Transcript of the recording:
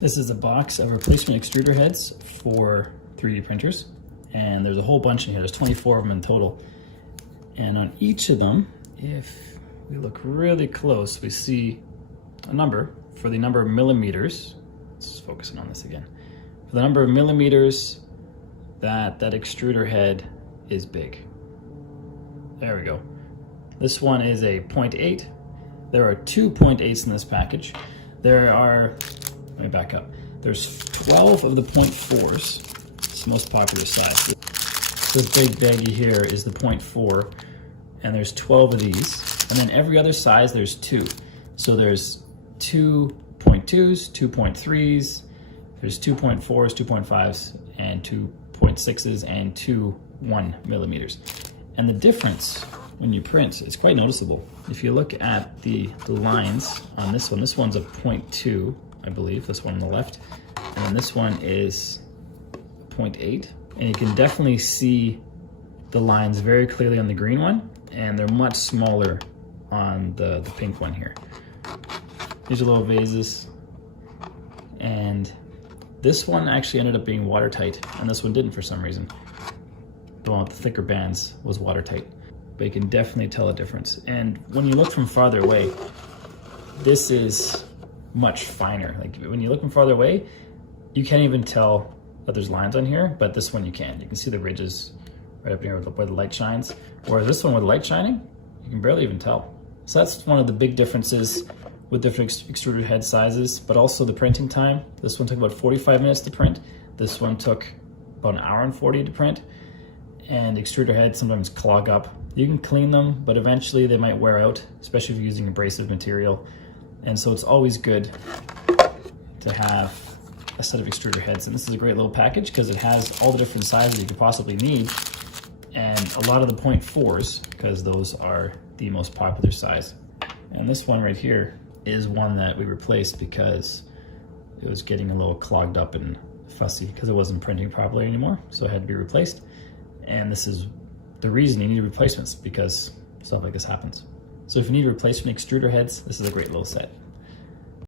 This is a box of replacement extruder heads for 3D printers, and there's a whole bunch in here. There's 24 of them in total. And on each of them, if we look really close, we see a number for the number of millimeters. Let's focus in on this again. For the number of millimeters that extruder head is big. There we go. This one is a 0.8. There are two 0.8s in this package. Let me back up. There's 12 of the 0.4s. It's the most popular size. This big baggie here is the 0.4, and there's 12 of these. And then every other size, there's two. So there's two 0.2s, two 0.3s, there's two 0.4s, 2.5s, and two 0.6s, and two 1 millimeters. And the difference when you print is quite noticeable. If you look at the lines on this one's a 0.2, I believe, this one on the left, and then this one is 0.8, and you can definitely see the lines very clearly on the green one, and they're much smaller on the pink one here. These are little vases, and this one actually ended up being watertight, and this one didn't for some reason. The one with the thicker bands was watertight, but you can definitely tell a difference. And when you look from farther away, this is much finer. Like when you look from farther away, you can't even tell that there's lines on here, but this one you can. You can see the ridges right up here where the light shines. Whereas this one with the light shining, you can barely even tell. So that's one of the big differences with different extruder head sizes, but also the printing time. This one took about 45 minutes to print. This one took about an hour and 40 to print. And extruder heads sometimes clog up. You can clean them, but eventually they might wear out, especially if you're using abrasive material. And so it's always good to have a set of extruder heads. And this is a great little package because it has all the different sizes you could possibly need, and a lot of the 0.4s, because those are the most popular size. And this one right here is one that we replaced because it was getting a little clogged up and fussy because it wasn't printing properly anymore, so it had to be replaced. And this is the reason you need replacements, because stuff like this happens. So if you need replacement extruder heads, this is a great little set.